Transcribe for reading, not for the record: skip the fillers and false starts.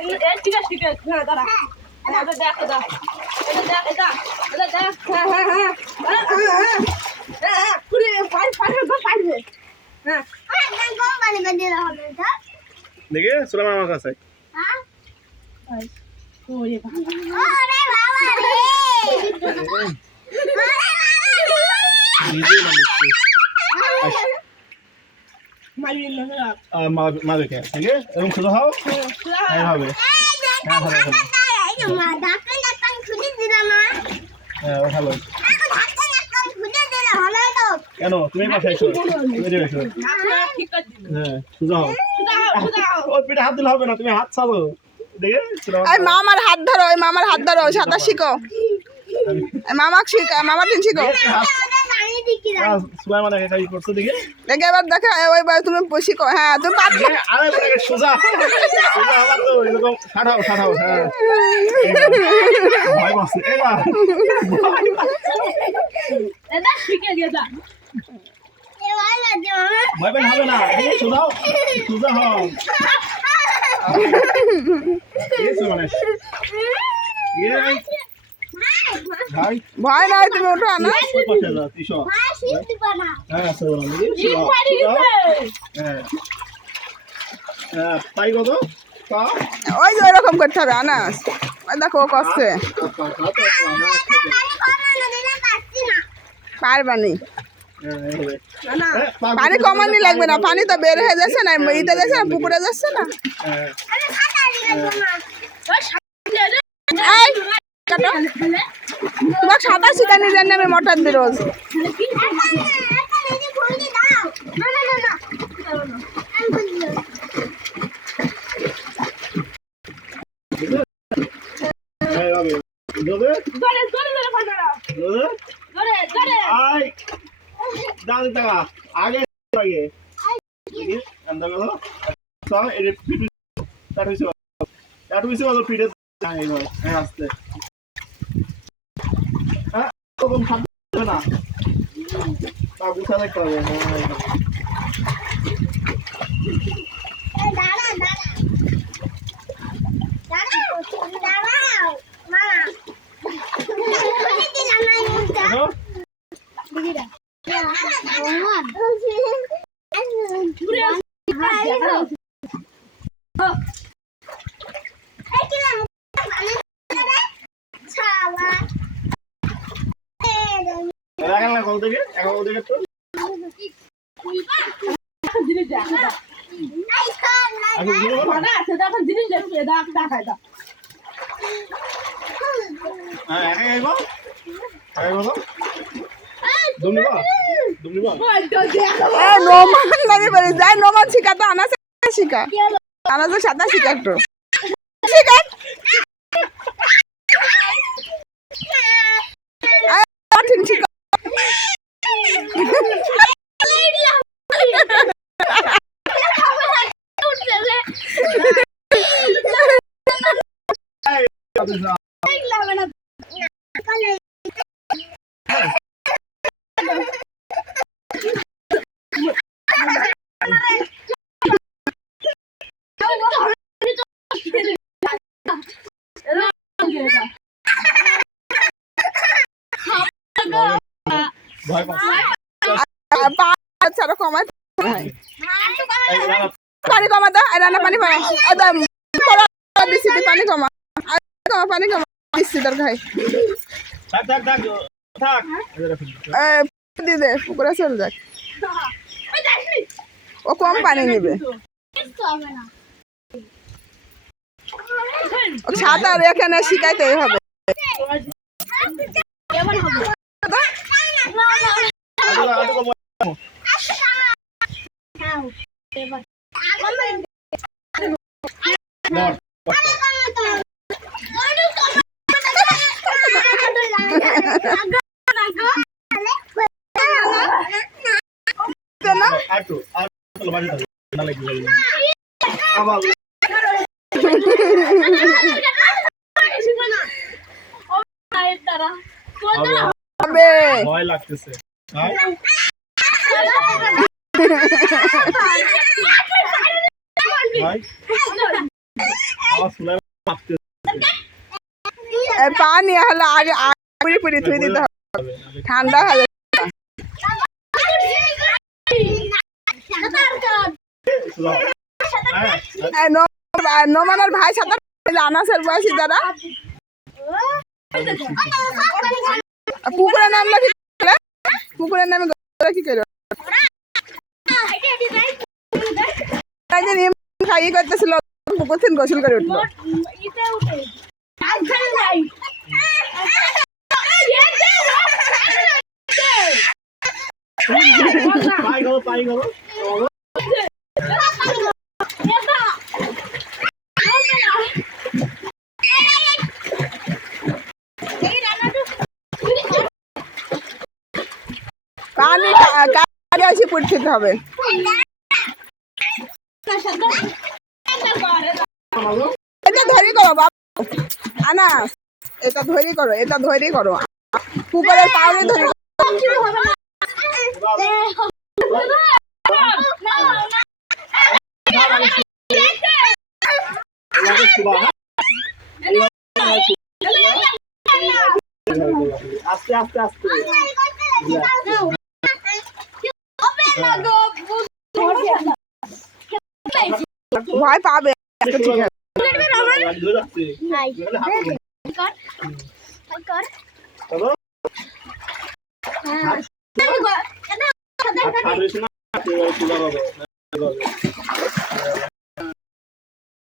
ঠিক আছে দাঁড়া দেখ দেখে সুলাইমান আমার কাছে মারবে কে ঠিক আছে এবং সোজা হও এইভাবে ভালো কেন তুমি পাশে এসো হ্যাঁ সোজা হও ওই পিঠে হাত দিলে হবে না তুমি হাত ছাড়ো দেখে মামার হাত ধরো মামার হাত ধরো সাঁতার শিখো মামাকে শিখো মামা টিন শিখো সুলাইমান একা কি করছো দেখে দেখে এবার দেখা ওইবার তুমি শিখো হ্যাঁ তুমি পারছো আরে সোজা সোজা আবার তো এরকম সাঠাও হ্যাঁ ভয় পাচ্ছে এবার এটা শিখে দিয়ে যা ভয় পেলে হবে না সোজা হও ভয় নাই তুমি ওঠো না তাই কত ওই যে ওইরকম করতে হবে আনাস ওই দেখো ও করছে পারবানি পানি কমানি লাগবে না পানি তো বের হয়ে যাচ্ছে না ইতে যাচ্ছে না পুকুরে যাচ্ছে না তোমার সাঁতার শিখানি জন্য আমি মটর দিই রোজ আগে পিঠে আসতে না তা গুছা দেখতে হবে নোমান শিখা তো আনা শিখা আনা তো সাঁতার শিখা একটু শিখা শিখা পানি কমা দাও রান্না পানি পানি কমা পানি কমা দিচ্ছি তোর খাই দিদে পুকুরে চলে যাক ও কম পানি নেবে সাঁতার এখানে শিখাইতে হবে ভয় লাগতেছে ভাই আমার শুনে ভাবতে এই পানি হলো আগে পুরি পুরি থুই দিতে হবে ঠান্ডা হয়ে যাবে। এই নোমানের ভাই সাথে আনাসের বয়সী যারা পুকুরে নামলে কি করে? পুকুরের নামে কি করো খাই করতেছিল পুকুর থেকে গোসল করে উঠলো পাই গেল পানি কাজে আসি পুট খেতে হবে এটা ধরি করো বাবা আনাস এটা ধরি করো এটা ধরি করো পুকুরের পাউনি ধরি আস্তে আস্তে আস্তে ভয় পাবে ঠিক আছে চলো